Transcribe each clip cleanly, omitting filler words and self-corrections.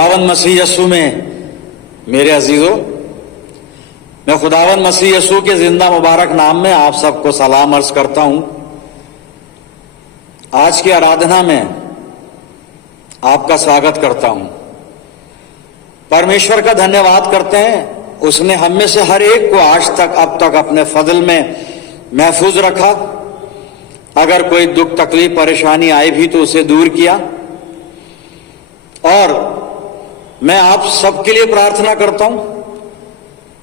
खुदावंद मसीह यस्सु में मेरे अजीजों, मैं खुदावंद मसीह यस्सु के जिंदा मुबारक नाम में आप सबको सलाम अर्ज करता हूं। आज की आराधना में आपका स्वागत करता हूं। परमेश्वर का धन्यवाद करते हैं, उसने हम में से हर एक को आज तक अब तक अपने फजल में महफूज रखा। अगर कोई दुख तकलीफ परेशानी आई भी तो उसे दूर किया। और मैं आप सबके लिए प्रार्थना करता हूं,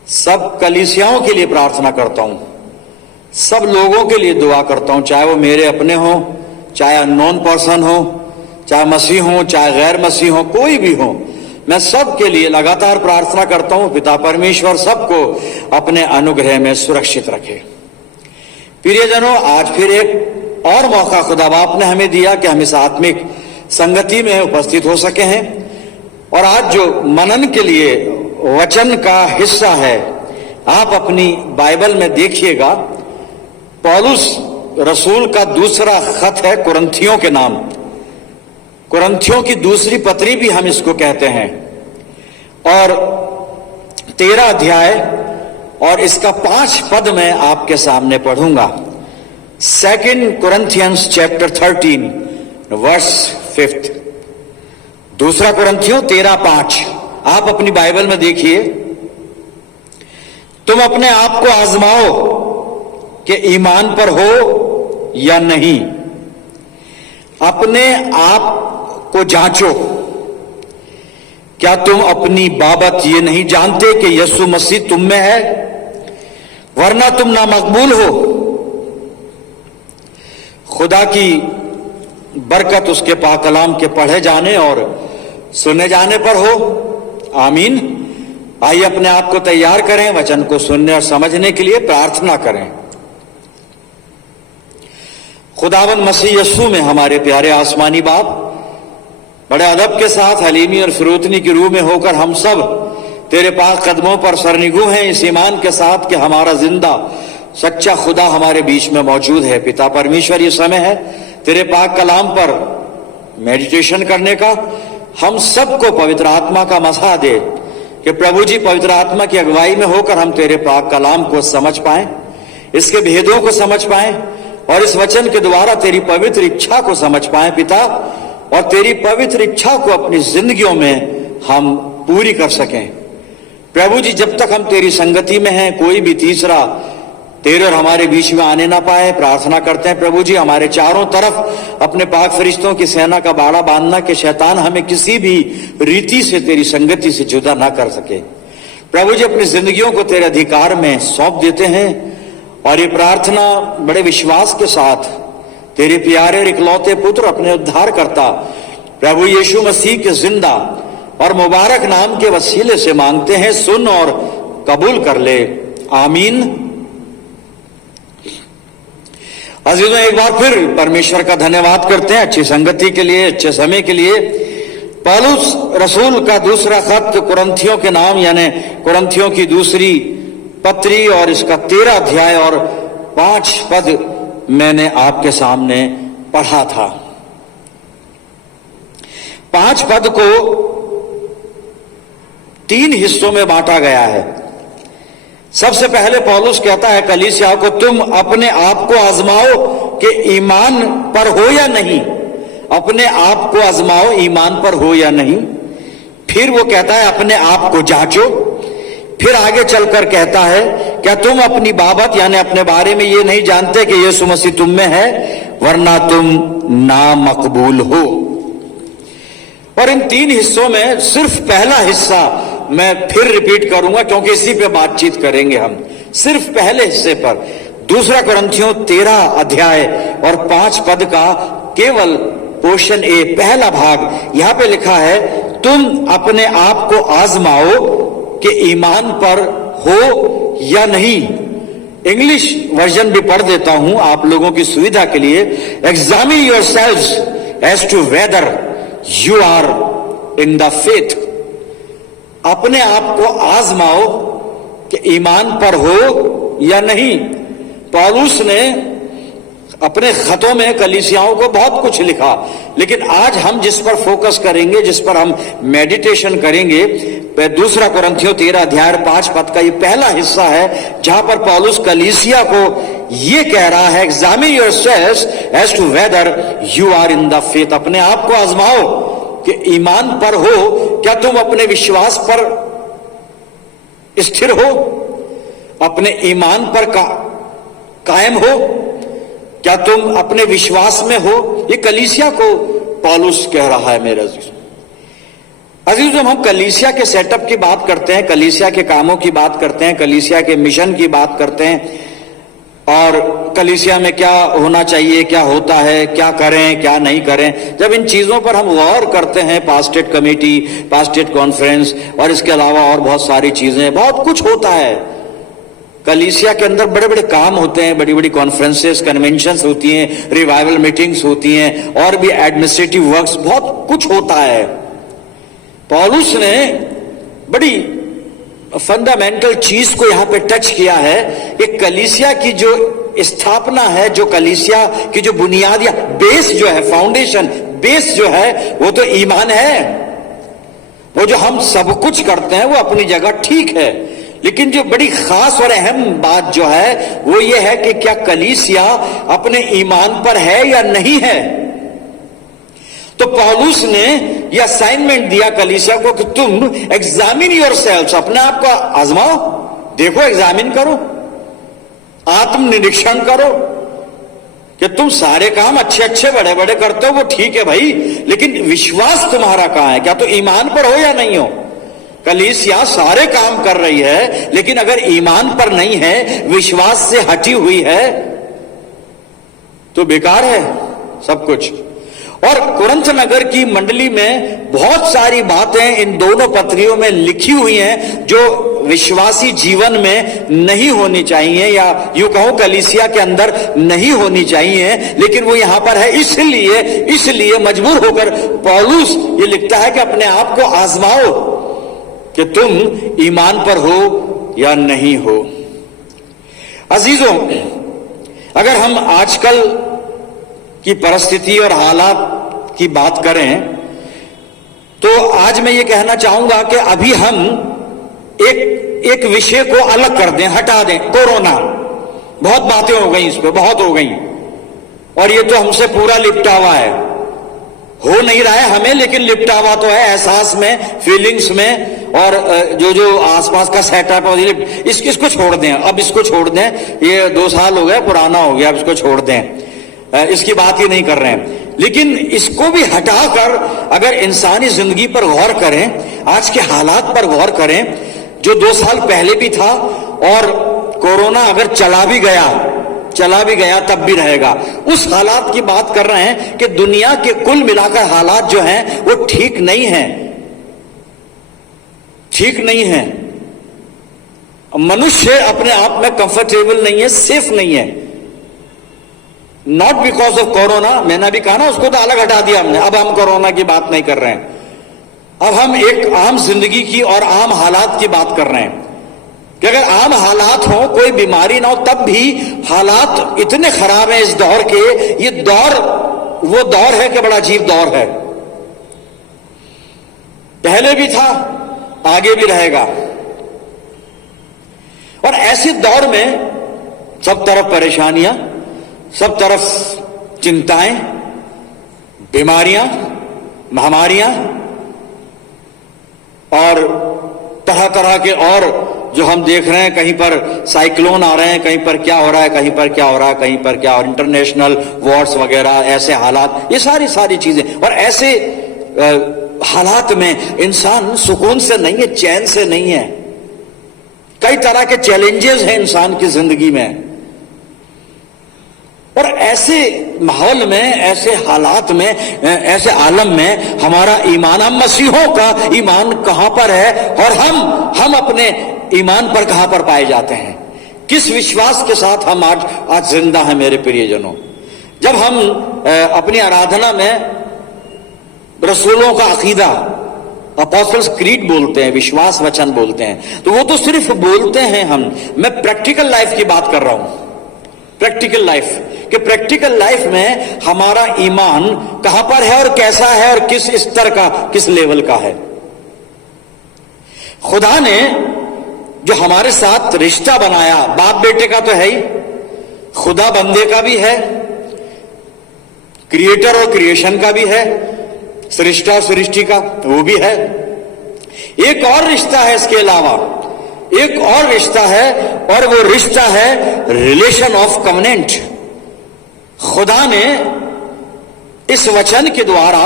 सब कलीसियाओं के लिए प्रार्थना करता हूं, सब लोगों के लिए दुआ करता हूं, चाहे वो मेरे अपने हों, चाहे अननोन पर्सन हो, चाहे मसीह हो, चाहे गैर मसीह हो, कोई भी हो, मैं सबके लिए लगातार प्रार्थना करता हूं। पिता परमेश्वर सबको अपने अनुग्रह में सुरक्षित रखे। प्रियजनों, आज फिर एक और मौका खुदा बाप ने हमें दिया कि हम इस आत्मिक संगति में उपस्थित हो सके हैं। और आज जो मनन के लिए वचन का हिस्सा है, आप अपनी बाइबल में देखिएगा, पौलुस रसूल का दूसरा खत है कुरिन्थियों के नाम। कुरिन्थियों की दूसरी पत्री भी हम इसको कहते हैं। और 13 अध्याय और इसका 5 पद मैं आपके सामने पढ़ूंगा। 2 Corinthians chapter 13 वर्स 5। दूसरा कुरिन्थियों 13:5। आप अपनी बाइबल में देखिए। तुम अपने आप को आजमाओ कि ईमान पर हो या नहीं। अपने आप को जांचो। क्या तुम अपनी बाबत ये नहीं जानते कि यीशु मसीह तुम में है, वरना तुम ना मकबूल हो। खुदा की बरकत उसके पाक कलाम के पढ़े जाने और सुने जाने पर हो। आमीन। आइए अपने आप को तैयार करें वचन को सुनने और समझने के लिए प्रार्थना करें। खुदावंद मसीह यस्सु में हमारे प्यारे आसमानी बाप, बड़े अदब के साथ हलीमी और फिरोतनी की रूह में होकर हम सब तेरे पाक कदमों पर सरनिगू हैं, इस ईमान के साथ कि हमारा जिंदा सच्चा खुदा हमारे बीच में मौजूद है। पिता परमेश्वर, ये समय है तेरे पाक कलाम पर मेडिटेशन करने का। हम सबको पवित्र आत्मा का मसा दे कि प्रभु जी पवित्र आत्मा की अगुवाई में होकर हम तेरे पाक कलाम को समझ पाएं, इसके भेदों को समझ पाएं और इस वचन के द्वारा तेरी पवित्र इच्छा को समझ पाएं पिता, और तेरी पवित्र इच्छा को अपनी जिंदगियों में हम पूरी कर सकें। प्रभु जी, जब तक हम तेरी संगति में हैं, कोई भी तीसरा तेरे और हमारे बीच में आने ना पाए। प्रार्थना करते हैं प्रभु जी, हमारे चारों तरफ अपने पाक फरिश्तों की सेना का बाड़ा बांधना कि शैतान हमें किसी भी रीति से तेरी संगति से जुदा ना कर सके। प्रभु जी, अपनी जिंदगियों को तेरे अधिकार में सौंप देते हैं और ये प्रार्थना बड़े विश्वास के साथ तेरे प्यारे और इकलौते पुत्र अपने उद्धार करता प्रभु यीशु मसीह के जिंदा और मुबारक नाम के वसीले से मांगते हैं। सुन और कबूल कर ले। आमीन। अजीजों, एक बार फिर परमेश्वर का धन्यवाद करते हैं अच्छी संगति के लिए, अच्छे समय के लिए। पौलुस रसूल का दूसरा खत कुरिन्थियों के नाम यानी कुरिन्थियों की दूसरी पत्री और इसका 13 अध्याय और 5 पद मैंने आपके सामने पढ़ा था। 5 पद को 3 हिस्सों में बांटा गया है। सबसे पहले पौलुस कहता है कलीसियाओं को, तुम अपने आप को आजमाओ कि ईमान पर हो या नहीं। अपने आप को आजमाओ, ईमान पर हो या नहीं। फिर वो कहता है अपने आप को जांचो। फिर आगे चलकर कहता है, क्या तुम अपनी बाबत यानी अपने बारे में ये नहीं जानते कि यीशु मसीह तुम में है, वरना तुम ना मकबूल हो। और इन 3 हिस्सों में सिर्फ पहला हिस्सा मैं फिर रिपीट करूंगा क्योंकि इसी पे बातचीत करेंगे हम। सिर्फ पहले हिस्से पर दूसरा कुरिन्थियों 13 अध्याय और 5 पद का केवल पोर्शन ए, पहला भाग। यहां पे लिखा है, तुम अपने आप को आजमाओ कि ईमान पर हो या नहीं। इंग्लिश वर्जन भी पढ़ देता हूं आप लोगों की सुविधा के लिए। Examine yourselves as to whether you are in the faith. अपने आप को आजमाओ कि ईमान पर हो या नहीं। पौलुस ने अपने खतों में कलीसियाओं को बहुत कुछ लिखा, लेकिन आज हम जिस पर फोकस करेंगे, जिस पर हम मेडिटेशन करेंगे, 2 कुरिन्थियों 13 अध्याय 5 पद का ये पहला हिस्सा है, जहां पर पौलुस कलीसिया को ये कह रहा है, examine yourselves as to whether you are in the faith. अपने आप को आजमाओ कि ईमान पर हो, क्या तुम अपने विश्वास पर स्थिर हो, अपने ईमान पर कायम हो, क्या तुम अपने विश्वास में हो। ये कलीसिया को पौलुस कह रहा है। मेरे अजीज, जब हम कलीसिया के सेटअप की बात करते हैं, कलीसिया के कामों की बात करते हैं, कलीसिया के मिशन की बात करते हैं, और कलीसिया में क्या होना चाहिए, क्या होता है, क्या करें क्या नहीं करें, जब इन चीजों पर हम गौर करते हैं, पास्टेट कमेटी, पास्टेट कॉन्फ्रेंस और इसके अलावा और बहुत सारी चीजें, बहुत कुछ होता है कलीसिया के अंदर। बड़े बड़े काम होते हैं, बड़ी बड़ी कॉन्फ्रेंसेस, कन्वेंशंस होती हैं, रिवाइवल मीटिंग्स होती हैं, और भी एडमिनिस्ट्रेटिव वर्क्स, बहुत कुछ होता है। पौलुस ने बड़ी फंडामेंटल चीज को यहां पे टच किया है। एक कलीसिया की जो स्थापना है, जो कलीसिया की जो बुनियाद या बेस जो है, फाउंडेशन, बेस जो है, वो तो ईमान है। वो जो हम सब कुछ करते हैं वो अपनी जगह ठीक है, लेकिन जो बड़ी खास और अहम बात जो है वो ये है कि क्या कलीसिया अपने ईमान पर है या नहीं है। तो पौलुस ने यह असाइनमेंट दिया कलीसिया को कि तुम एग्जामिन योरसेल्व्स, अपने आप को आजमाओ, देखो, एग्जामिन करो, आत्मनिरीक्षण करो कि तुम सारे काम अच्छे अच्छे बड़े बड़े करते हो, वो ठीक है भाई, लेकिन विश्वास तुम्हारा कहां है, क्या तो ईमान पर हो या नहीं हो। कलीसिया सारे काम कर रही है, लेकिन अगर ईमान पर नहीं है, विश्वास से हटी हुई है, तो बेकार है सब कुछ। और कुरिन्थ नगर की मंडली में बहुत सारी बातें इन दोनों पत्रियों में लिखी हुई हैं जो विश्वासी जीवन में नहीं होनी चाहिए, या यूं कहूं कलीसिया के अंदर नहीं होनी चाहिए, लेकिन वो यहां पर है। इसलिए मजबूर होकर पौलुस ये लिखता है कि अपने आप को आजमाओ कि तुम ईमान पर हो या नहीं हो। अजीजों, अगर हम आजकल की परिस्थिति और हालात की बात करें, तो आज मैं ये कहना चाहूंगा कि अभी हम एक विषय को अलग कर दें, हटा दें। कोरोना, बहुत बातें हो गई, इस पे बहुत हो गई, और ये तो हमसे पूरा लिपटा हुआ है, हो नहीं रहा है हमें, लेकिन लिपटा हुआ तो है एहसास में, फीलिंग्स में, और जो आसपास का सेटअप है, इसको छोड़ दें, अब इसको छोड़ दें, ये 2 साल हो गए, पुराना हो गया, अब इसको छोड़ दें, इसकी बात ही नहीं कर रहे हैं। लेकिन इसको भी हटाकर अगर इंसानी जिंदगी पर गौर करें, आज के हालात पर गौर करें, जो 2 साल पहले भी था, और कोरोना अगर चला भी गया तब भी रहेगा, उस हालात की बात कर रहे हैं कि दुनिया के कुल मिलाकर हालात जो हैं वो ठीक नहीं है। मनुष्य अपने आप में कंफर्टेबल नहीं है, सेफ नहीं है, नॉट बिकॉज ऑफ कोरोना। मैंने अभी कहा ना, उसको तो अलग हटा दिया हमने, अब हम कोरोना की बात नहीं कर रहे हैं, अब हम एक आम जिंदगी की और आम हालात की बात कर रहे हैं कि अगर आम हालात हो, कोई बीमारी ना हो, तब भी हालात इतने खराब हैं इस दौर के। ये दौर वो दौर है कि बड़ा अजीब दौर है, पहले भी था, आगे भी रहेगा। और ऐसे दौर में सब तरफ परेशानियां, सब तरफ चिंताएं, बीमारियां, महामारियां, और तरह तरह के, और जो हम देख रहे हैं, कहीं पर साइक्लोन आ रहे हैं, कहीं पर क्या हो रहा है, कहीं पर क्या हो रहा है, कहीं पर क्या, और इंटरनेशनल वॉर्स वगैरह, ऐसे हालात, ये सारी चीजें। और ऐसे हालात में इंसान सुकून से नहीं है, चैन से नहीं है, कई तरह के चैलेंजेस हैं इंसान की जिंदगी में। और ऐसे माहौल में, ऐसे हालात में, ऐसे आलम में हमारा ईमान, हम मसीहों का ईमान कहां पर है, और हम अपने ईमान पर कहां पर पाए जाते हैं, किस विश्वास के साथ हम आज जिंदा हैं मेरे प्रियजनों। जब हम अपनी आराधना में रसूलों का अकीदा, अपोस्टल्स क्रीड बोलते हैं, विश्वास वचन बोलते हैं, तो वो तो सिर्फ बोलते हैं हम, मैं प्रैक्टिकल लाइफ की बात कर रहा हूं। प्रैक्टिकल लाइफ, कि प्रैक्टिकल लाइफ में हमारा ईमान कहां पर है और कैसा है और किस स्तर का, किस लेवल का है। खुदा ने जो हमारे साथ रिश्ता बनाया, बाप बेटे का तो है ही, खुदा बंदे का भी है, क्रिएटर और क्रिएशन का भी है, सृष्टा और सृष्टि का वो भी है। एक और रिश्ता है इसके अलावा, एक और रिश्ता है, और वो रिश्ता है रिलेशन ऑफ कवनेंट। खुदा ने इस वचन के द्वारा,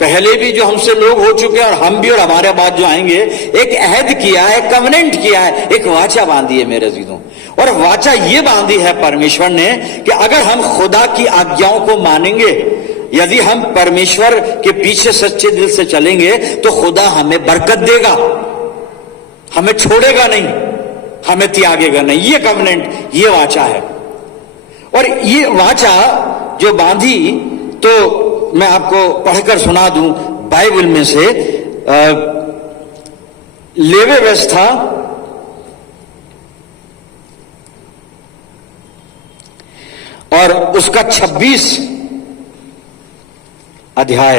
पहले भी जो हमसे लोग हो चुके हैं और हम भी और हमारे बाद जो आएंगे, एक अहद किया है, कवनेंट किया है, एक वाचा बांधी है मेरे अजीजों। और वाचा ये बांधी है परमेश्वर ने कि अगर हम खुदा की आज्ञाओं को मानेंगे, यदि हम परमेश्वर के पीछे सच्चे दिल से चलेंगे, तो खुदा हमें बरकत देगा, हमें छोड़ेगा नहीं, हमें त्यागेगा नहीं। ये कवनेंट, ये वाचा है। और ये वाचा जो बांधी, तो मैं आपको पढ़कर सुना दूं बाइबल में से, लेवी व्यवस्था और उसका 26 अध्याय,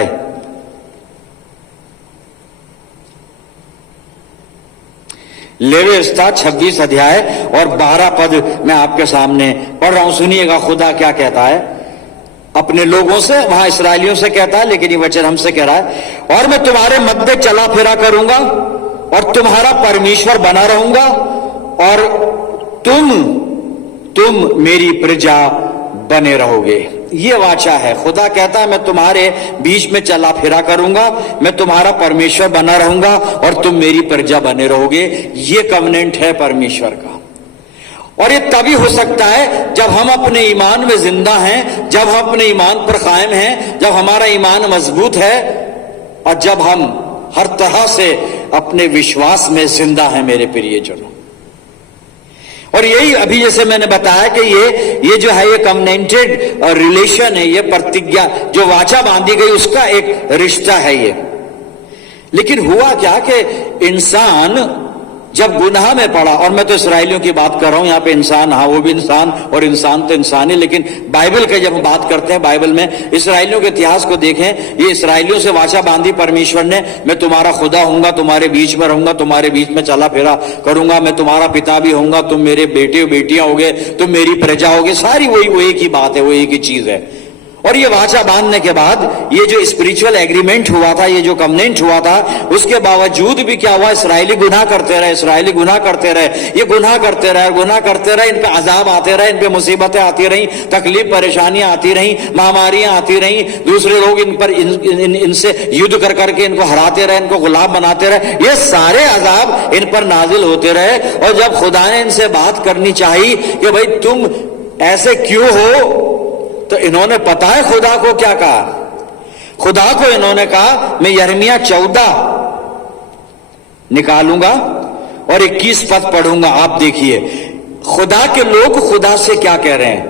लेवी व्यवस्था 26 अध्याय और 12 पद मैं आपके सामने पढ़ रहा हूं। सुनिएगा खुदा क्या कहता है अपने लोगों से, वहां इस्राएलियों से कहता है, लेकिन ये वचन हमसे कह रहा है। और मैं तुम्हारे मध्य चला फिरा करूंगा और तुम्हारा परमेश्वर बना रहूंगा, और तुम मेरी प्रजा बने रहोगे। ये वाचा है। खुदा कहता है मैं तुम्हारे बीच में चला फिरा करूंगा, मैं तुम्हारा परमेश्वर बना रहूंगा और तुम मेरी प्रजा बने रहोगे। ये कवनेंट है परमेश्वर का। और ये तभी हो सकता है जब हम अपने ईमान में जिंदा हैं, जब हम अपने ईमान पर कायम हैं, जब हमारा ईमान मजबूत है, और जब हम हर तरह से अपने विश्वास में जिंदा हैं मेरे प्रियजनों। और यही अभी जैसे मैंने बताया कि ये जो है, ये कवनेंटेड रिलेशन है, ये प्रतिज्ञा जो वाचा बांधी गई उसका एक रिश्ता है ये। लेकिन हुआ क्या कि इंसान जब गुनाह में पड़ा, और मैं तो इसराइलियों की बात कर रहा हूं, यहां पे इंसान, हाँ वो भी इंसान, और इंसान तो इंसान ही, लेकिन बाइबल के जब हम बात करते हैं, बाइबल में इसराइलियों के इतिहास को देखें, ये इसराइलियों से वाचा बांधी परमेश्वर ने, मैं तुम्हारा खुदा होऊंगा, तुम्हारे बीच में रहूंगा, तुम्हारे बीच में चला फिरा करूंगा, मैं तुम्हारा पिता भी होऊंगा, तुम मेरे बेटे बेटियां होगे, तुम मेरी प्रजा होगे। सारी वही एक ही बात है, वो एक ही चीज है। और ये वाचा बांधने के बाद ये जो स्पिरिचुअल एग्रीमेंट हुआ था, ये जो कवनेंट हुआ था, उसके बावजूद भी क्या हुआ, इसराइली गुनाह करते रहे, इसराइली गुनाह करते रहे, ये गुनाह करते रहे, गुनाह करते रहे, इन पे अजाब आते रहे, इन पे मुसीबतें आती रही, तकलीफ परेशानियां आती रही, महामारियां आती रही, दूसरे लोग इन पर इनसे युद्ध कर करके इनको हराते रहे, इनको गुलाम बनाते रहे, ये सारे अजाब इन पर नाजिल होते रहे। और जब खुदा ने इनसे बात करनी चाहिए कि भाई तुम ऐसे क्यों हो, तो इन्होंने पता है खुदा को क्या कहा? खुदा को इन्होंने कहा, मैं यिर्मयाह 14 निकालूंगा और 21 पद पढ़ूंगा। आप देखिए खुदा के लोग खुदा से क्या कह रहे हैं,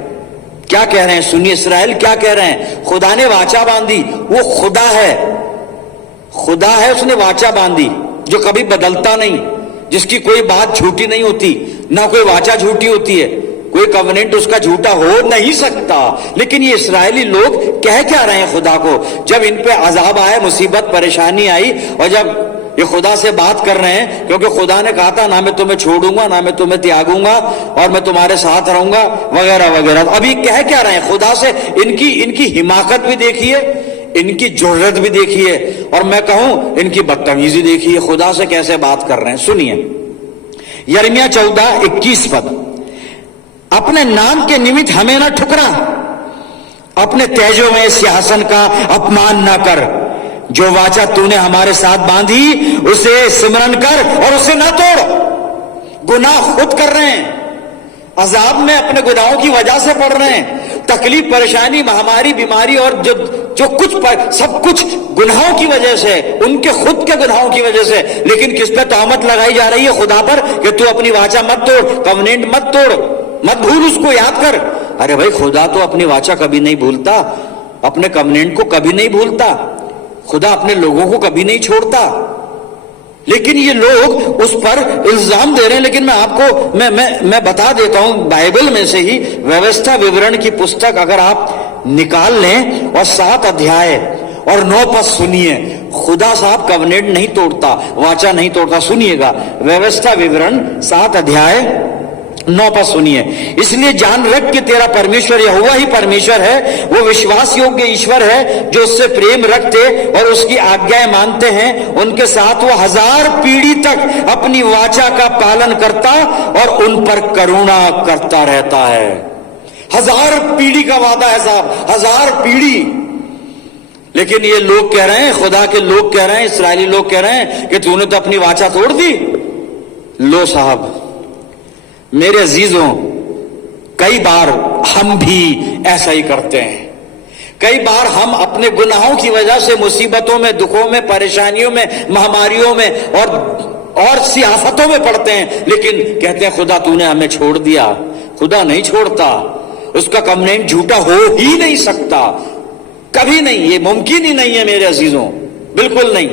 क्या कह रहे हैं, सुनिए इस्राएल क्या कह रहे हैं। खुदा ने वाचा बांधी, वो खुदा है, खुदा है, उसने वाचा बांधी जो कभी बदलता नहीं, जिसकी कोई बात झूठी नहीं होती, ना कोई वाचा झूठी होती है, कोई कवनेंट उसका झूठा हो नहीं सकता। लेकिन ये इस्राएली लोग कह क्या रहे हैं खुदा को, जब इन पे अजाब आए, मुसीबत परेशानी आई, और जब ये खुदा से बात कर रहे हैं, क्योंकि खुदा ने कहा था ना मैं तुम्हें छोड़ूंगा, ना मैं तुम्हें त्यागूंगा, और मैं तुम्हारे साथ रहूंगा, वगैरह वगैरह। अभी कह क्या रहे हैं खुदा से, इनकी हिमाकत भी देखिए, इनकी जुर्रत भी देखिए, और मैं कहूं इनकी बदतमीजी देखिए, खुदा से कैसे बात कर रहे हैं। सुनिए यिर्मयाह 14:21 पद, अपने नाम के निमित्त हमें न ठुकरा, अपने तेजो में सिंहासन का अपमान न कर, जो वाचा तूने हमारे साथ बांधी उसे सिमरन कर और उसे न तोड़। गुनाह खुद कर रहे हैं, अजाब में अपने गुनाहों की वजह से पड़ रहे हैं, तकलीफ परेशानी महामारी बीमारी और जो कुछ सब कुछ गुनाहों की वजह से, उनके खुद के गुनाहों की वजह से। लेकिन किस पे तहमत लगाई जा रही है? खुदा पर, कि तू अपनी वाचा मत तोड़, कवनेंट मत तोड़, मत भूल, उसको याद कर। अरे भाई खुदा तो अपनी वाचा कभी नहीं भूलता, अपने कवनेंट को कभी नहीं भूलता, खुदा अपने लोगों को कभी नहीं छोड़ता। लेकिन ये लोग उस पर इल्जाम दे रहे हैं। लेकिन मैं आपको मैं बता देता हूं, बाइबल में से ही व्यवस्था विवरण की पुस्तक अगर आप निकाल लें और 7 अध्याय और 9 पद सुनिए, खुदा साहब कवनेंट नहीं तोड़ता, वाचा नहीं तोड़ता। सुनिएगा, व्यवस्था विवरण 7 अध्याय 9 पद सुनिए। इसलिए जान रख कि तेरा परमेश्वर यहोवा ही परमेश्वर है, वो विश्वास योग्य ईश्वर है, जो उससे प्रेम रखते और उसकी आज्ञाएं मानते हैं। उनके साथ वो 1000 पीढ़ी तक अपनी वाचा का पालन करता और उन पर करुणा करता रहता है। 1000 पीढ़ी का वादा है साहब, 1000 पीढ़ी। लेकिन ये लोग कह रहे हैं, खुदा के लोग कह रहे हैं, इस्राएली लोग कह रहे हैं कि तूने तो अपनी वाचा तोड़ दी। लो साहब, मेरे अजीजों, कई बार हम भी ऐसा ही करते हैं। कई बार हम अपने गुनाहों की वजह से मुसीबतों में, दुखों में, परेशानियों में, महामारियों में और सियासतों में पड़ते हैं, लेकिन कहते हैं खुदा तूने हमें छोड़ दिया। खुदा नहीं छोड़ता, उसका कमेंट झूठा हो ही नहीं सकता, कभी नहीं, ये मुमकिन ही नहीं है मेरे अजीजों, बिल्कुल नहीं।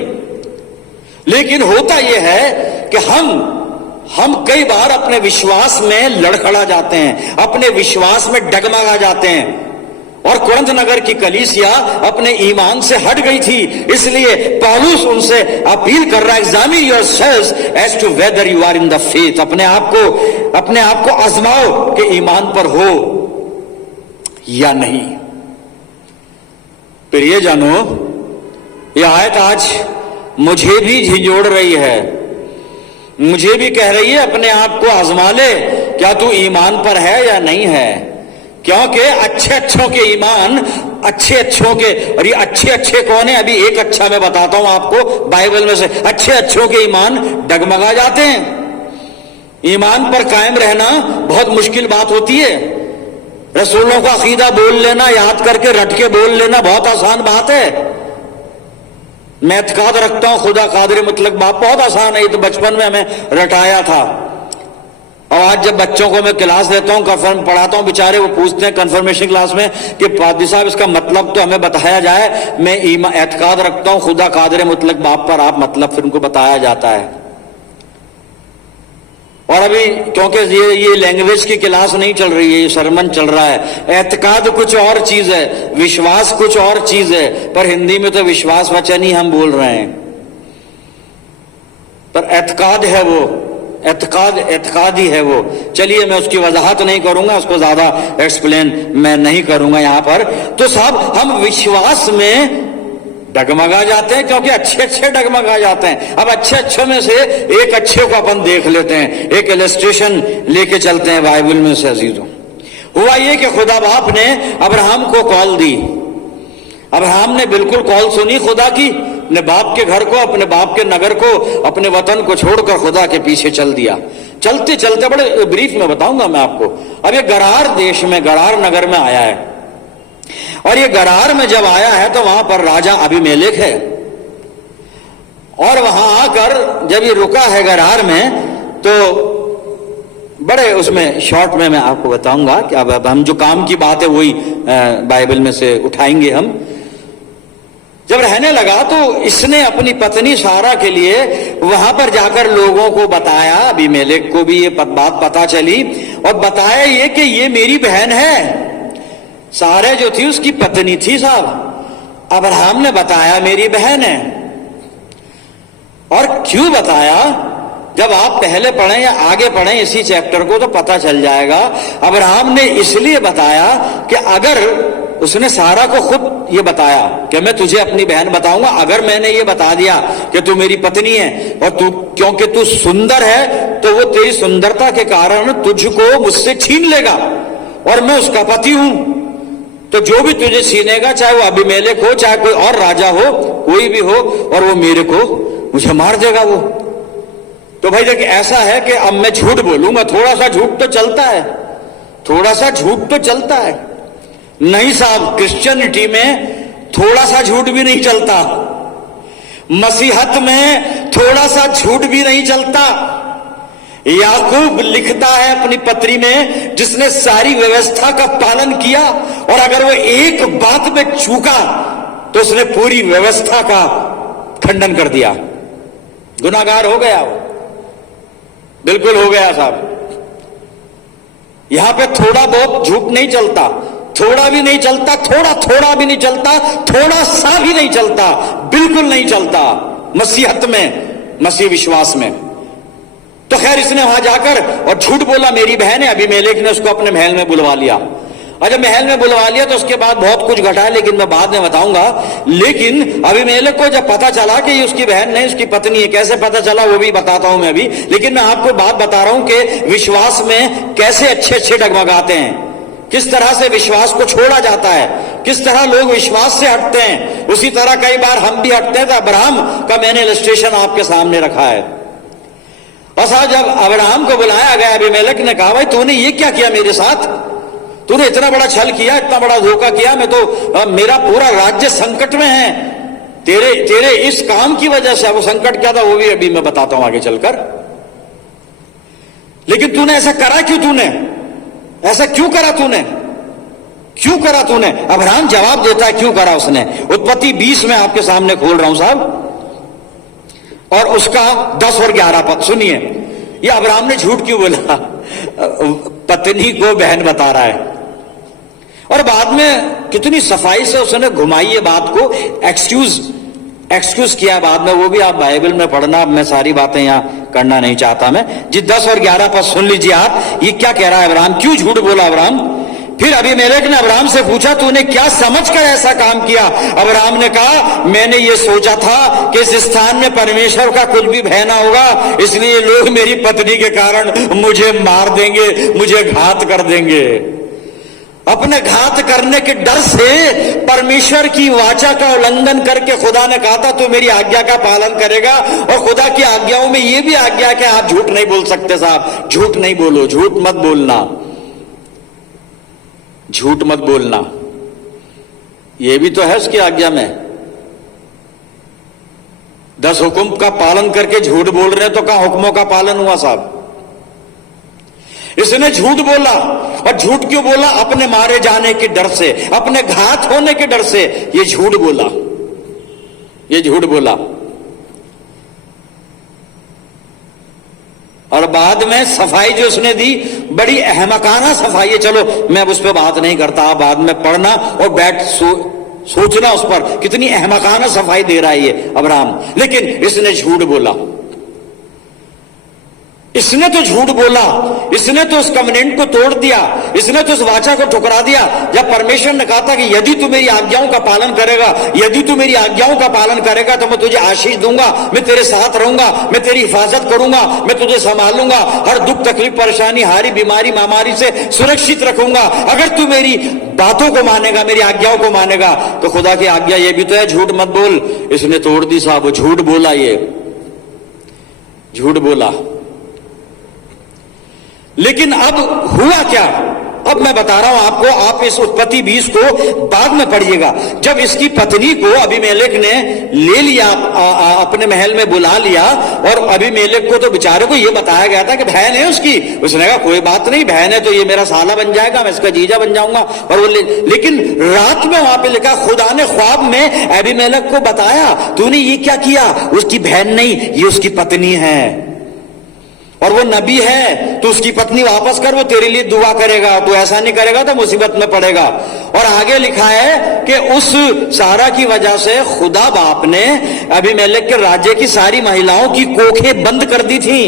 लेकिन होता यह है कि हम कई बार अपने विश्वास में लड़खड़ा जाते हैं, अपने विश्वास में डगमगा जाते हैं। और कुरिन्थ नगर की कलीसिया अपने ईमान से हट गई थी, इसलिए पौलुस उनसे अपील कर रहा है, examine yourselves as to whether you are in the faith. अपने आप को आजमाओ कि ईमान पर हो या नहीं। फिर ये जानो, ये आयत आज मुझे भी झिझोड़ रही है, मुझे भी कह रही है अपने आप को आजमा ले, क्या तू ईमान पर है या नहीं है। क्योंकि अच्छे अच्छों के ईमान, अच्छे अच्छों के, और ये अच्छे अच्छे कौन है, अभी एक अच्छा मैं बताता हूं आपको बाइबल में से। अच्छे अच्छों के ईमान डगमगा जाते हैं। ईमान पर कायम रहना बहुत मुश्किल बात होती है। रसूलों का अकीदा बोल लेना, याद करके रट के बोल लेना बहुत आसान बात है। मैं एतकाद रखता हूं खुदा कादिर मुतलक बाप, बहुत आसान है, ये तो बचपन में हमें रटाया था। और आज जब बच्चों को मैं क्लास देता हूं, कन्फर्म पढ़ाता हूं, बेचारे वो पूछते हैं कन्फर्मेशन क्लास में कि पादी साहब इसका मतलब तो हमें बताया जाए। मैं एतकाद रखता हूं खुदा कादिर मुतलक बाप पर, आप मतलब फिर उनको बताया जाता है। और अभी क्योंकि ये लैंग्वेज की क्लास नहीं चल रही है, ये सरमन चल रहा है। एतकाद कुछ और चीज है, विश्वास कुछ और चीज है, पर हिंदी में तो विश्वास वचन ही हम बोल रहे हैं, पर एतकाद है वो, एतकाद ही है वो। चलिए मैं उसकी वजाहत नहीं करूंगा, उसको ज्यादा एक्सप्लेन मैं नहीं करूंगा यहां पर। तो साहब हम विश्वास में डगमगा जाते हैं, क्योंकि अच्छे अच्छे डगमगा जाते हैं। अब अच्छे अच्छों में से एक अच्छे को अपन देख लेते हैं, एक इलस्ट्रेशन लेके चलते हैं बाइबल में से अजीजों। हुआ ये कि खुदा बाप ने अब्राहम को कॉल दी। अब्राहम ने बिल्कुल कॉल सुनी खुदा की, अपने बाप के घर को, अपने बाप के नगर को, अपने वतन को छोड़कर खुदा के पीछे चल दिया। चलते चलते, बड़े ब्रीफ में बताऊंगा मैं आपको। अब ये गरार देश में, गरार नगर में आया है, और ये गरार में जब आया है तो वहां पर राजा अबीमेलेक है। और वहां आकर जब ये रुका है गरार में, तो बड़े उसमें शॉर्ट में मैं आपको बताऊंगा कि अब हम जो काम की बात है वही बाइबल में से उठाएंगे हम। जब रहने लगा तो इसने अपनी पत्नी सारा के लिए वहां पर जाकर लोगों को बताया, अबीमेलेक को भी ये बात पता चली, और बताया ये कि ये मेरी बहन है। सारे जो थी उसकी पत्नी थी साहब। अब्राहम ने बताया मेरी बहन है। और क्यों बताया, जब आप पहले पढ़ें या आगे पढ़ें इसी चैप्टर को तो पता चल जाएगा। अब्राहम ने इसलिए बताया कि अगर उसने सारा को खुद ये बताया कि मैं तुझे अपनी बहन बताऊंगा, अगर मैंने ये बता दिया कि तू मेरी पत्नी है और तू, क्योंकि तू सुंदर है, तो वो तेरी सुंदरता के कारण तुझको मुझसे छीन लेगा और मैं उसका पति हूं। तो जो भी तुझे छीनेगा, चाहे वो अबीमेलेक हो, चाहे कोई और राजा हो, कोई भी हो, और वो मेरे को, मुझे मार देगा वो। तो भाई देखिए ऐसा है कि अब मैं झूठ बोलूंगा, थोड़ा सा झूठ तो चलता है, थोड़ा सा झूठ तो चलता है। नहीं साहब, क्रिश्चियनिटी में थोड़ा सा झूठ भी नहीं चलता, मसीहत में थोड़ा सा झूठ भी नहीं चलता। याकूब लिखता है अपनी पत्री में, जिसने सारी व्यवस्था का पालन किया, और अगर वो एक बात में चूका तो उसने पूरी व्यवस्था का खंडन कर दिया। गुनाहगार हो गया वो, बिल्कुल हो गया साहब। यहां पे थोड़ा बहुत झूठ नहीं चलता, थोड़ा भी नहीं चलता, थोड़ा भी नहीं चलता, थोड़ा सा भी नहीं चलता, बिल्कुल नहीं चलता मसीहत में, मसीह विश्वास में। तो खैर इसने वहां जाकर और झूठ बोला, मेरी बहन है। अबीमेलेक ने उसको अपने महल में बुलवा लिया, और जब महल में बुलवा लिया तो उसके बाद बहुत कुछ घटा है, लेकिन मैं बाद में बताऊंगा। लेकिन अबीमेलेक को जब पता चला कि ये उसकी बहन नहीं, उसकी पत्नी है, कैसे पता चला वो भी बताता हूं मैं अभी। लेकिन मैं आपको बात बता रहा हूं कि विश्वास में कैसे अच्छे अच्छे डगमगाते हैं, किस तरह से विश्वास को छोड़ा जाता है, किस तरह लोग विश्वास से हटते हैं। उसी तरह कई बार हम भी हटते हैं। तो अब्राहम का मैंने इलस्ट्रेशन आपके सामने रखा है। और साहब जब अब्राहम को बुलाया गया, अबीमेलेक ने कहा, भाई तूने ये क्या किया मेरे साथ, तूने इतना बड़ा छल किया, इतना बड़ा धोखा किया, मैं तो मेरा पूरा राज्य संकट में है तेरे इस काम की वजह से। वो संकट क्या था वो भी अभी मैं बताता हूं आगे चलकर। लेकिन तूने ऐसा करा क्यों, तूने ऐसा क्यों करा, तूने क्यों करा तूने? अब्राहम जवाब देता है क्यों करा उसने। उत्पत्ति 20 में आपके सामने खोल रहा हूं साहब, और उसका 10 और 11 पद सुनिए। ये अब्राहम ने झूठ क्यों बोला, पत्नी को बहन बता रहा है, और बाद में कितनी सफाई से उसने घुमाई ये बात को, एक्सक्यूज किया बाद में। वो भी आप बाइबल में पढ़ना, अब मैं सारी बातें यहां करना नहीं चाहता मैं। जी 10 और 11 पद सुन लीजिए आप, ये क्या कह रहा है अब्राहम, क्यों झूठ बोला अब्राहम। फिर अबीमेलेक ने अब्राहम से पूछा, तूने क्या समझकर ऐसा काम किया? अब्राहम ने कहा, मैंने ये सोचा था कि इस स्थान में परमेश्वर का कुछ भी बहना होगा, इसलिए लोग मेरी पत्नी के कारण मुझे मार देंगे, मुझे घात कर देंगे। अपने घात करने के डर से परमेश्वर की वाचा का उल्लंघन करके खुदा ने कहा था तू मेरी आज्ञा का पालन करेगा। और खुदा की आज्ञाओं में यह भी आज्ञा कि आप झूठ नहीं बोल सकते साहब, झूठ नहीं बोलो, झूठ मत बोलना, झूठ मत बोलना, यह भी तो है उसकी आज्ञा में। 10 हुक्म का पालन करके झूठ बोल रहे तो कहां हुक्मों का पालन हुआ साहब। इसने झूठ बोला, और झूठ क्यों बोला? अपने मारे जाने के डर से, अपने घात होने के डर से ये झूठ बोला, ये झूठ बोला। और बाद में सफाई जो उसने दी, बड़ी अहमकाना सफाई है। चलो मैं अब उस पर बात नहीं करता, आप बाद में पढ़ना और बैठ सोचना उस पर, कितनी अहमकाना सफाई दे रहा है ये अब्राहम। लेकिन इसने झूठ बोला, इसने तो झूठ बोला, इसने तो उस कवेनेंट को तोड़ दिया, इसने तो उस वाचा को ठुकरा दिया। जब परमेश्वर ने कहा था कि यदि तू मेरी आज्ञाओं का पालन करेगा, यदि तू मेरी आज्ञाओं का पालन करेगा तो मैं तुझे आशीष दूंगा, मैं तेरे साथ रहूंगा, मैं तेरी हिफाजत करूंगा, मैं तुझे संभालूंगा, हर दुख तकलीफ परेशानी हारी बीमारी महामारी से सुरक्षित रखूंगा। अगर तू मेरी बातों को मानेगा, मेरी आज्ञाओं को मानेगा। तो खुदा की आज्ञा ये भी तो है, झूठ मत बोल। इसने तोड़ दी साहब, वो झूठ बोला, ये झूठ बोला। लेकिन अब हुआ क्या, अब मैं बता रहा हूं आपको, आप इस उत्पत्ति 20 को बाद में पढ़िएगा। जब इसकी पत्नी को अबीमेलेक ने ले लिया, अपने महल में बुला लिया, और अबीमेलेक को तो बेचारे को यह बताया गया था कि बहन है उसकी। उसने कहा कोई बात नहीं, बहन है तो ये मेरा साला बन जाएगा, मैं इसका जीजा बन जाऊंगा। और वो लेकिन रात में वहां पे लिखा, खुदा ने ख्वाब में अबीमेलेक को बताया, तूने ये क्या किया, उसकी बहन नहीं, ये उसकी पत्नी है, और वो नबी है, तो उसकी पत्नी वापस कर, वो तेरे लिए दुआ करेगा। तो ऐसा नहीं करेगा तो मुसीबत में पड़ेगा। और आगे लिखा है कि उस सारा की वजह से खुदा बाप ने अबीमेलेक के राज्य की सारी महिलाओं की कोखें बंद कर दी थी,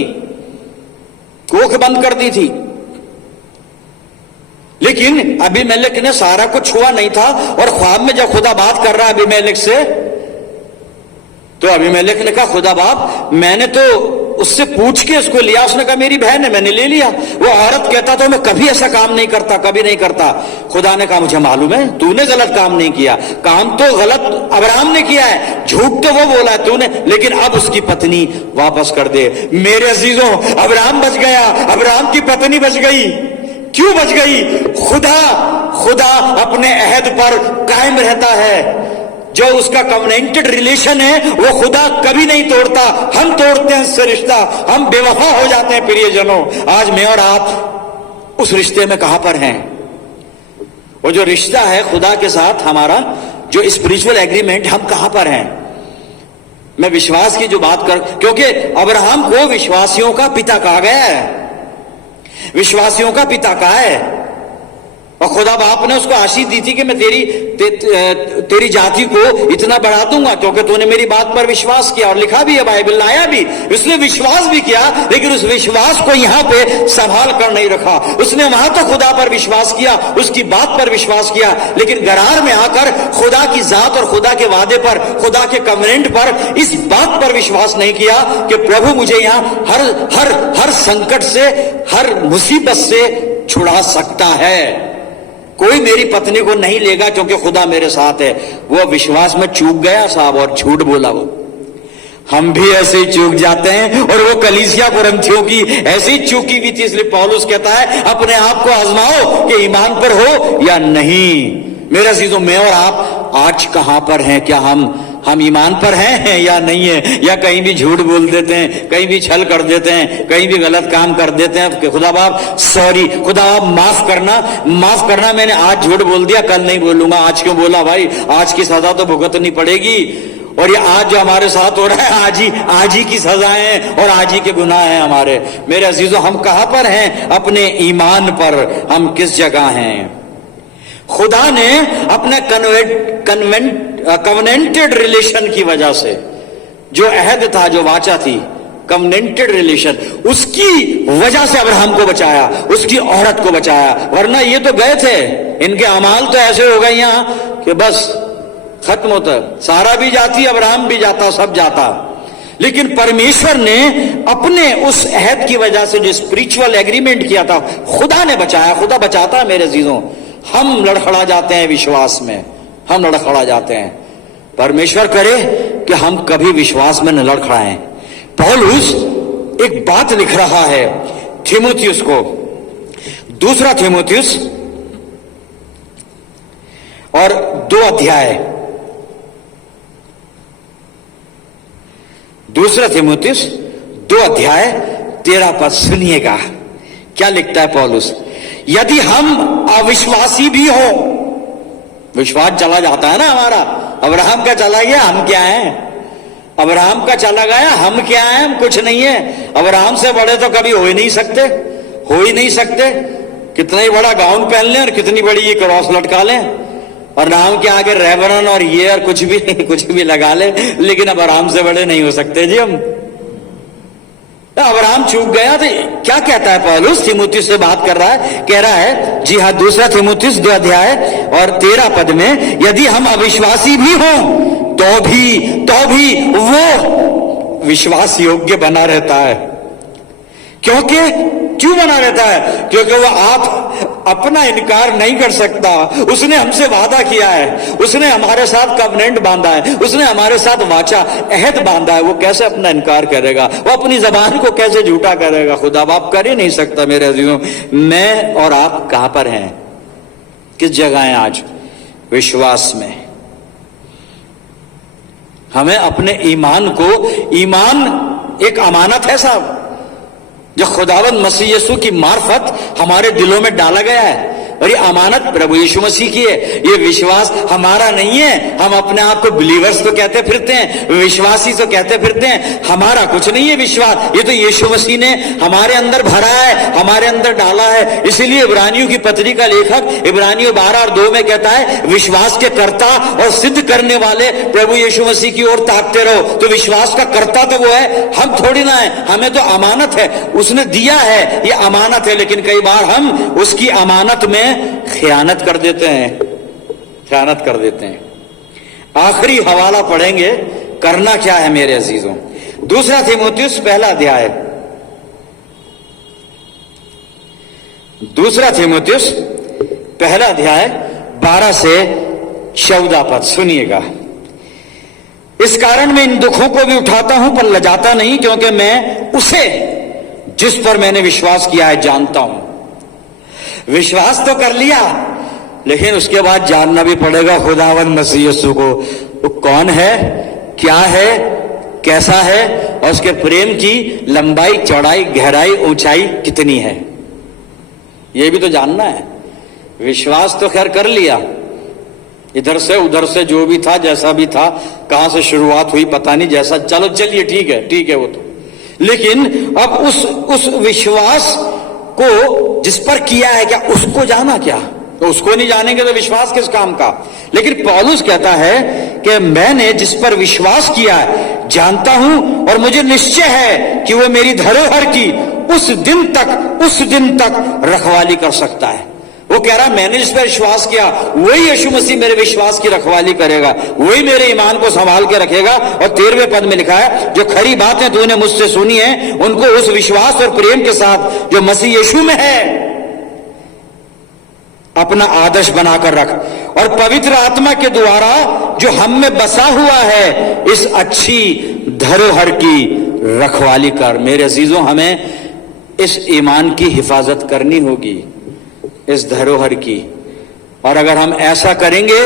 कोख बंद कर दी थी। लेकिन अबीमेलेक ने सारा को छुआ नहीं था। और ख्वाब में जब खुदा बात कर रहा है अबीमेलेक से, तो अबीमेलेक ने कहा, खुदा बाप मैंने तो उससे पूछ के उसको लिया, उसने कहा मेरी बहन है, मैंने ले लिया। वो औरत कहता तो मैं कभी ऐसा काम नहीं करता, कभी नहीं करता। खुदा ने कहा मुझे मालूम है तूने गलत काम नहीं किया, काम तो गलत अब्राहम ने किया है, झूठ तो वो बोला है तूने, लेकिन अब उसकी पत्नी वापस कर दे। मेरे अजीजों, अब्राहम बच गया, अब्राहम की पत्नी बच गई। क्यों बच गई? खुदा अपने अहद पर कायम रहता है। जो उसका कवेनेंटेड रिलेशन है वो खुदा कभी नहीं तोड़ता। हम तोड़ते हैं उससे रिश्ता, हम बेवफा हो जाते हैं प्रियजनों। आज मैं और आप उस रिश्ते में कहां पर हैं? वो जो रिश्ता है खुदा के साथ हमारा, जो स्पिरिचुअल एग्रीमेंट, हम कहां पर हैं? मैं विश्वास की जो बात कर, क्योंकि अब्राहम को विश्वासियों का पिता कहा गया है, विश्वासियों का पिता कहा है। और खुदा बाप ने उसको आशीष दी थी कि मैं तेरी जाति को इतना बढ़ा दूंगा क्योंकि तूने मेरी बात पर विश्वास किया। और लिखा भी है, बाइबल लाया भी, उसने विश्वास भी किया, लेकिन उस विश्वास को यहां पे संभाल कर नहीं रखा। उसने वहां तो खुदा पर विश्वास किया, उसकी बात पर विश्वास किया, लेकिन गरार में आकर खुदा की जात और खुदा के वादे पर, खुदा के कवेनेंट पर, इस बात पर विश्वास नहीं किया कि प्रभु मुझे यहां हर हर हर संकट से, हर मुसीबत से छुड़ा सकता है। कोई मेरी पत्नी को नहीं लेगा क्योंकि खुदा मेरे साथ है। वो विश्वास में चूक गया साहब और झूठ बोला। वो हम भी ऐसे ही चूक जाते हैं, और वो कलीसिया कोरिन्थियों की ऐसी चूकी हुई थी। इसलिए पौलुस कहता है अपने आप को आजमाओ कि ईमान पर हो या नहीं। मेरा चीजों, मैं और आप आज कहां पर हैं? क्या हम ईमान पर हैं या नहीं है? या कहीं भी झूठ बोल देते हैं, कहीं भी छल कर देते हैं, कहीं भी गलत काम कर देते हैं कि खुदा बाप सॉरी, खुदा बाप माफ करना, मैंने आज झूठ बोल दिया, कल नहीं बोलूंगा। आज क्यों बोला भाई? आज की सजा तो भुगतनी पड़ेगी। और ये आज जो हमारे साथ हो रहा है, आज ही की सजाएं हैं और आज ही के गुनाह हैं हमारे। मेरे अजीजों, हम कहां पर हैं? अपने ईमान पर हम किस जगह हैं? खुदा ने अपने कवेनेंटेड रिलेशन की वजह से, जो अहद था, जो वाचा थी, कवेनेंटेड रिलेशन, उसकी वजह से अब्राहम को बचाया, उसकी औरत को बचाया। वरना ये तो गए थे, इनके अमाल तो ऐसे हो गए यहां कि बस खत्म होता। सारा भी जाती, अब्राहम भी जाता, सब जाता। लेकिन परमेश्वर ने अपने उस अहद की वजह से जो स्पिरिचुअल एग्रीमेंट किया था, खुदा ने बचाया। खुदा बचाता है मेरे अजीजों। हम लड़खड़ा जाते हैं विश्वास में, हम लड़खड़ा जाते हैं। परमेश्वर करे कि हम कभी विश्वास में न लड़खड़ाएं। पौलुस एक बात लिख रहा है थिमुथियुस को, दूसरा थिमुथियुस और 2 अध्याय, दूसरा थिमुथियुस 2 अध्याय 13 पद सुनिएगा क्या लिखता है पौलुस। यदि हम अविश्वासी भी हो, विश्वास चला जाता है ना हमारा, अब्राहम का चला गया, हम क्या हैं? अब्राहम का चला गया, हम क्या हैं? हम कुछ नहीं है। अब्राहम से बड़े तो कभी हो ही नहीं सकते, हो ही नहीं सकते। कितना ही बड़ा गाउन पहन लें और कितनी बड़ी ये क्रॉस लटका लें, और नाम के आगे रेवरन और ये और कुछ भी लगा ले, लेकिन अब्राहम से बड़े नहीं हो सकते जी हम। अब्राहम चूक गया। तो क्या कहता है पौलुस? थिमुथियुस से बात कर रहा है, कह रहा है, जी हाँ, दूसरा थिमुथियुस 2 अध्याय और 13 पद में, यदि हम अविश्वासी भी हों तो भी वो विश्वास योग्य बना रहता है। क्यों बना रहता है? क्योंकि वो आप अपना इनकार नहीं कर सकता। उसने हमसे वादा किया है, उसने हमारे साथ कवेनेंट बांधा है, उसने हमारे साथ वाचा अहद बांधा है। वो कैसे अपना इनकार करेगा? वो अपनी जबान को कैसे झूठा करेगा? खुदा बाप कर ही नहीं सकता। मेरे अजीजों, मैं और आप कहां पर हैं? किस जगह हैं आज? विश्वास में। हमें अपने ईमान एक अमानत है साहब, जो खुदावंद मसीह यीशु की मार्फत हमारे दिलों में डाला गया है। और ये अमानत प्रभु यीशु मसीह की है। ये विश्वास हमारा नहीं है। हम अपने आप को बिलीवर्स तो कहते फिरते हैं, विश्वासी तो कहते फिरते हैं, हमारा कुछ नहीं है विश्वास। ये तो यीशु मसीह ने हमारे अंदर भरा है, हमारे अंदर डाला है। इसीलिए इब्रानियों की पत्री का लेखक इब्रानियों 12 और 2 में कहता है, विश्वास के कर्ता और सिद्ध करने वाले प्रभु यीशु मसीह की ओर ताकते रहो। तो विश्वास का कर्ता तो वो है, हम थोड़ी ना है। हमें तो अमानत है, उसने दिया है, ये अमानत है। लेकिन कई बार हम उसकी अमानत में खयानत कर देते हैं। आखिरी हवाला पढ़ेंगे, करना क्या है मेरे अजीजों। दूसरा थिमुथियुस पहला अध्याय, दूसरा थिमुथियुस पहला अध्याय 12 से 14 पद सुनिएगा। इस कारण मैं इन दुखों को भी उठाता हूं पर लजाता नहीं, क्योंकि मैं उसे जिस पर मैंने विश्वास किया है जानता हूं। विश्वास तो कर लिया, लेकिन उसके बाद जानना भी पड़ेगा खुदावंद मसीह यीशु को। वो कौन है, क्या है, कैसा है, और उसके प्रेम की लंबाई, चौड़ाई, गहराई, ऊंचाई कितनी है, ये भी तो जानना है। विश्वास तो खैर कर लिया, इधर से उधर से जो भी था, जैसा भी था, कहां से शुरुआत हुई पता नहीं, जैसा, चलो चलिए ठीक है वो तो। लेकिन अब उस विश्वास को जिस पर किया है, क्या उसको जाना? क्या तो उसको नहीं जानेंगे तो विश्वास किस काम का? लेकिन पौलुस कहता है कि मैंने जिस पर विश्वास किया है जानता हूं, और मुझे निश्चय है कि वो मेरी धरोहर की उस दिन तक रखवाली कर सकता है। वो कह रहा मैंने जिस पर विश्वास किया वही यीशु मसीह मेरे विश्वास की रखवाली करेगा, वही मेरे ईमान को संभाल के रखेगा। और 13वें पद में लिखा है, जो खरी बातें तूने मुझसे सुनी है उनको उस विश्वास और प्रेम के साथ जो मसीह यीशु में है अपना आदर्श बनाकर रख, और पवित्र आत्मा के द्वारा जो हम में बसा हुआ है इस अच्छी धरोहर की रखवाली कर। मेरे अजीजों, हमें इस ईमान की हिफाजत करनी होगी, इस धरोहर की। और अगर हम ऐसा करेंगे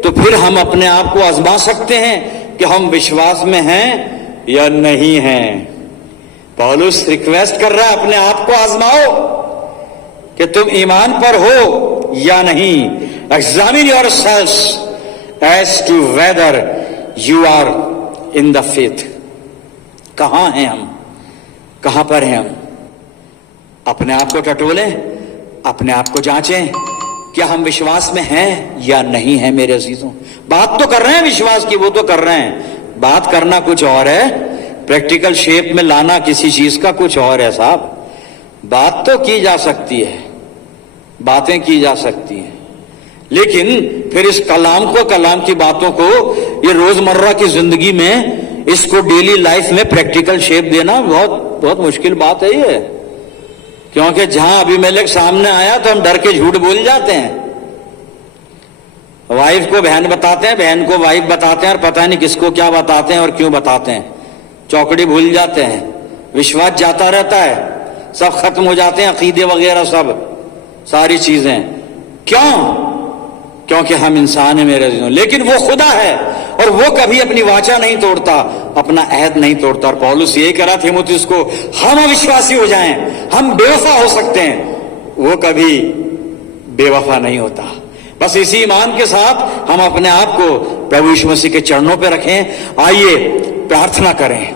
तो फिर हम अपने आप को आजमा सकते हैं कि हम विश्वास में हैं या नहीं हैं। पौलुस रिक्वेस्ट कर रहा है, अपने आप को आजमाओ कि तुम ईमान पर हो या नहीं। Examine yourselves as to whether you are in the faith. कहां हैं हम, कहां पर हैं हम? अपने आप को टटोलें, अपने आप को जांचें, क्या हम विश्वास में हैं या नहीं हैं। मेरे अजीजों, बात तो कर रहे हैं विश्वास की, वो तो कर रहे हैं, बात करना कुछ और है, प्रैक्टिकल शेप में लाना किसी चीज का कुछ और है साहब। बात तो की जा सकती है, बातें की जा सकती हैं, लेकिन फिर इस कलाम की बातों को ये रोजमर्रा की जिंदगी में, इसको डेली लाइफ में प्रैक्टिकल शेप देना बहुत बहुत मुश्किल बात है ये। क्योंकि जहां अबीमेलेक सामने आया तो हम डर के झूठ बोल जाते हैं, वाइफ को बहन बताते हैं, बहन को वाइफ बताते हैं, और पता नहीं किसको क्या बताते हैं और क्यों बताते हैं। चौकड़ी भूल जाते हैं, विश्वास जाता रहता है, सब खत्म हो जाते हैं, अकीदे वगैरह सब सारी चीजें। क्यों? क्योंकि हम इंसान हैं मेरे अजीजों, लेकिन वो खुदा है और वो कभी अपनी वाचा नहीं तोड़ता, अपना अहद नहीं तोड़ता। और पौलुस यही कह रहा तीमुथियुस को, हम अविश्वासी हो जाएं, हम बेवफा हो सकते हैं, वो कभी बेवफा नहीं होता। बस इसी ईमान के साथ हम अपने आप को प्रभु यीशु मसीह के चरणों पर रखें। आइए प्रार्थना करें।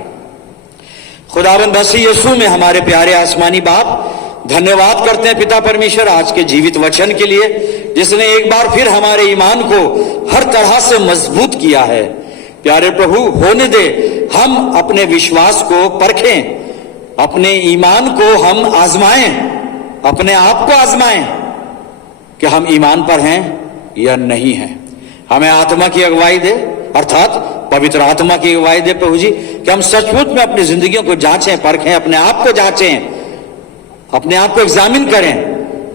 खुदावंद मसीह यीशु में हमारे प्यारे आसमानी बाप, धन्यवाद करते हैं पिता परमेश्वर आज के जीवित वचन के लिए, जिसने एक बार फिर हमारे ईमान को हर तरह से मजबूत किया है। प्यारे प्रभु, होने दे हम अपने विश्वास को परखें, अपने ईमान को हम आजमाएं, अपने आप को आजमाएं कि हम ईमान पर हैं या नहीं हैं। हमें आत्मा की अगुवाई दे, अर्थात पवित्र आत्मा की अगुवाई दे प्रभु जी, कि हम सचमुच में अपनी जिंदगियों को जांचें, परखें, अपने आप को जांचें, अपने आप को एग्जामिन करें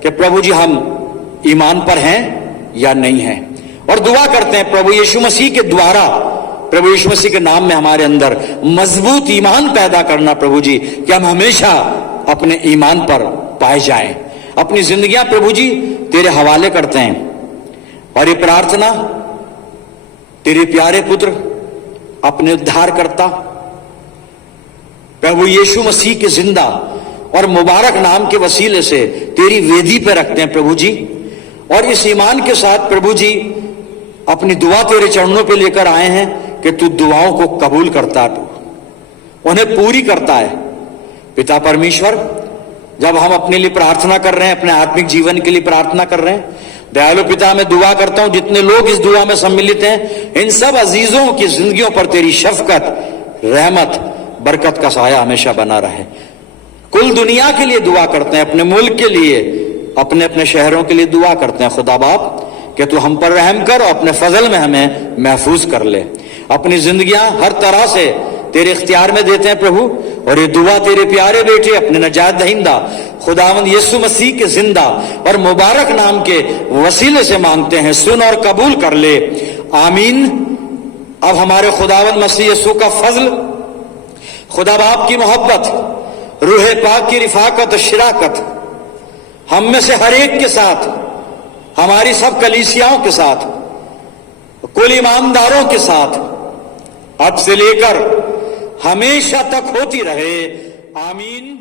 कि प्रभु जी हम ईमान पर हैं या नहीं हैं। और दुआ करते हैं प्रभु यीशु मसीह के द्वारा, प्रभु यीशु मसीह के नाम में हमारे अंदर मजबूत ईमान पैदा करना प्रभु जी, कि हम हमेशा अपने ईमान पर पाए जाएं। अपनी जिंदगियां प्रभु जी तेरे हवाले करते हैं। और ये प्रार्थना तेरे प्यारे पुत्र, अपने उद्धारकर्ता प्रभु यीशु मसीह के जिंदा और मुबारक नाम के वसीले से तेरी वेदी पे रखते हैं प्रभु जी। और इस ईमान के साथ प्रभु जी अपनी दुआ तेरे चरणों पे लेकर आए हैं कि तू दुआओं को कबूल करता है, तू उन्हें पूरी करता है। पिता परमेश्वर, जब हम अपने लिए प्रार्थना कर रहे हैं, अपने आत्मिक जीवन के लिए प्रार्थना कर रहे हैं, दयालु पिता, मैं दुआ करता हूं जितने लोग इस दुआ में सम्मिलित हैं, इन सब अजीजों की जिंदगियों पर तेरी शफकत, रहमत, बरकत का साया हमेशा बना रहे। कुल दुनिया के लिए दुआ करते हैं, अपने मुल्क के लिए, अपने अपने शहरों के लिए दुआ करते हैं खुदा बाप, कि तू हम पर रहम कर और अपने फजल में हमें महफूज कर ले। अपनी जिंदगियां हर तरह से तेरे इख्तियार में देते हैं प्रभु, और ये दुआ तेरे प्यारे बेटे अपने नजात दहिंदा खुदावंद यीशु मसीह के जिंदा और मुबारक नाम के वसीले से मांगते हैं, सुन और कबूल कर ले, आमीन। अब हमारे खुदावंद मसीह यीशु का फजल, खुदा बाप की मोहब्बत, रूह पाक की रिफाकत और शिराकत हम में से हर एक के साथ, हमारी सब कलीसियाओं के साथ, कुल ईमानदारों के साथ अब से लेकर हमेशा तक होती रहे, आमीन।